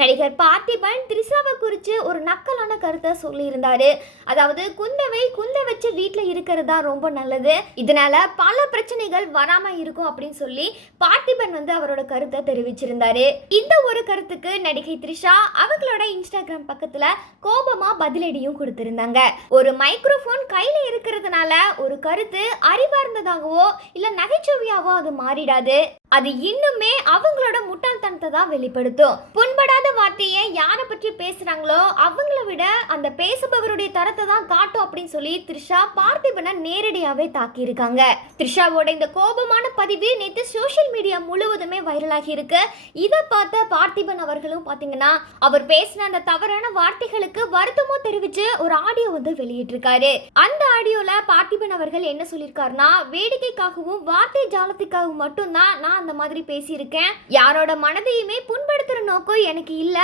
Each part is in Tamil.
நடிகர் பார்த்திபன் த்ரிஷாவை குறித்து ஒரு நக்கலான கருத்தை சொல்லியிருந்தாரு. அதாவது குந்தை வச்சு வீட்டில் இருக்கிறது தான் ரொம்ப நல்லது, இதனால பல பிரச்சனைகள் வராமல் இருக்கும் அப்படின்னு சொல்லி பார்த்திபன் அவரோட கருத்தை தெரிவிச்சிருந்தாரு. இந்த ஒரு கருத்துக்கு நடிகை த்ரிஷா அவங்களோட இன்ஸ்டாகிராம் பக்கத்தில் கோபமாக பதிலடியும் கொடுத்திருந்தாங்க. ஒரு மைக்ரோஃபோன் கையில் இருக்கிறதுனால ஒரு கருத்து அறிவார்ந்ததாகவோ இல்லை நகைச்சுவையாவோ அது மாறிடாது, அது இன்னுமே அவங்களோட முட்டாள்தனத்தை தான் வெளிப்படுத்தும். புண்படாத வார்த்தையை யாரை பற்றி பேசுறாங்களோ அவங்கள விட அந்த பேசுபவருடைய தரத்தை தான் காட்டும் அப்படின்னு சொல்லி த்ரிஷா பார்த்திபனை நேரடியாவே தாக்கியிருக்காங்க. த்ரிஷாவோட இந்த கோபமான பதிவு நேற்று சோஷியல் மீடியா முழுவதுமே வைரலாகி இருக்கு. இதை பார்த்த பார்த்திபன் அவர்களும் பார்த்தீங்கன்னா அவர் பேசின அந்த தவறான வார்த்தைகளுக்கு வருத்தமும் தெரிவிச்சு ஒரு ஆடியோ வெளியிட்டிருக்காரு. அந்த ஆடியோல பார்த்திபன் அவர்கள் என்ன சொல்லியிருக்காருன்னா, வேடிக்கைக்காகவும் வார்த்தை ஜாலத்துக்காகவும் மட்டும்தான் நான் அந்த மாதிரி பேசியிருக்கேன், யாரோட மனதையுமே புண்படுத்துற நோக்கம் எனக்கு இல்ல,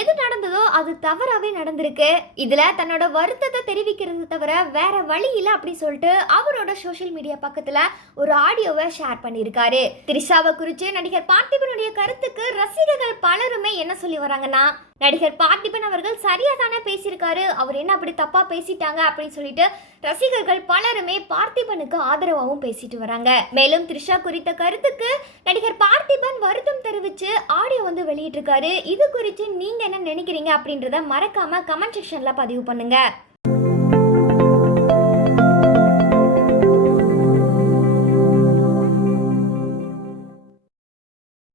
எது நடந்ததோ அது தவறாவே நடந்திருக்கு, இதுல தன்னோட வருத்தத்தை தெரிவிக்கிறது தவிர வேற வழி இல்ல அப்படி சொல்லிட்டு அவரோட சோஷியல் மீடியா பக்கத்துல ஒரு ஆடியோவை ஷேர் பண்ணியிருக்காரு. த்ரிஷாவை குறித்து நடிகர் பார்த்திபனுடைய கருத்துக்கு ரசிகர்கள் பலருமே என்ன சொல்லி வராங்கன்னா, நடிகர் பார்த்திபன் அவர்கள் சரியா தானே பேசியிருக்காரு, அவர் என்ன அப்படி தப்பா பேசிட்டாங்க அப்படின்னு சொல்லிட்டு ரசிகர்கள் பலருமே பார்த்திபனுக்கு ஆதரவாகவும் பேசிட்டு வராங்க. மேலும் த்ரிஷா குறித்த கருத்துக்கு நடிகர் பார்த்திபன் வருத்தம் தெரிவிச்சு ஆடியோ வெளியிட்டிருக்காரு. இது குறித்து நீங்க என்ன நினைக்கிறீங்க அப்படின்றத மறக்காம கமெண்ட் செக்ஷன்ல பதிவு பண்ணுங்க.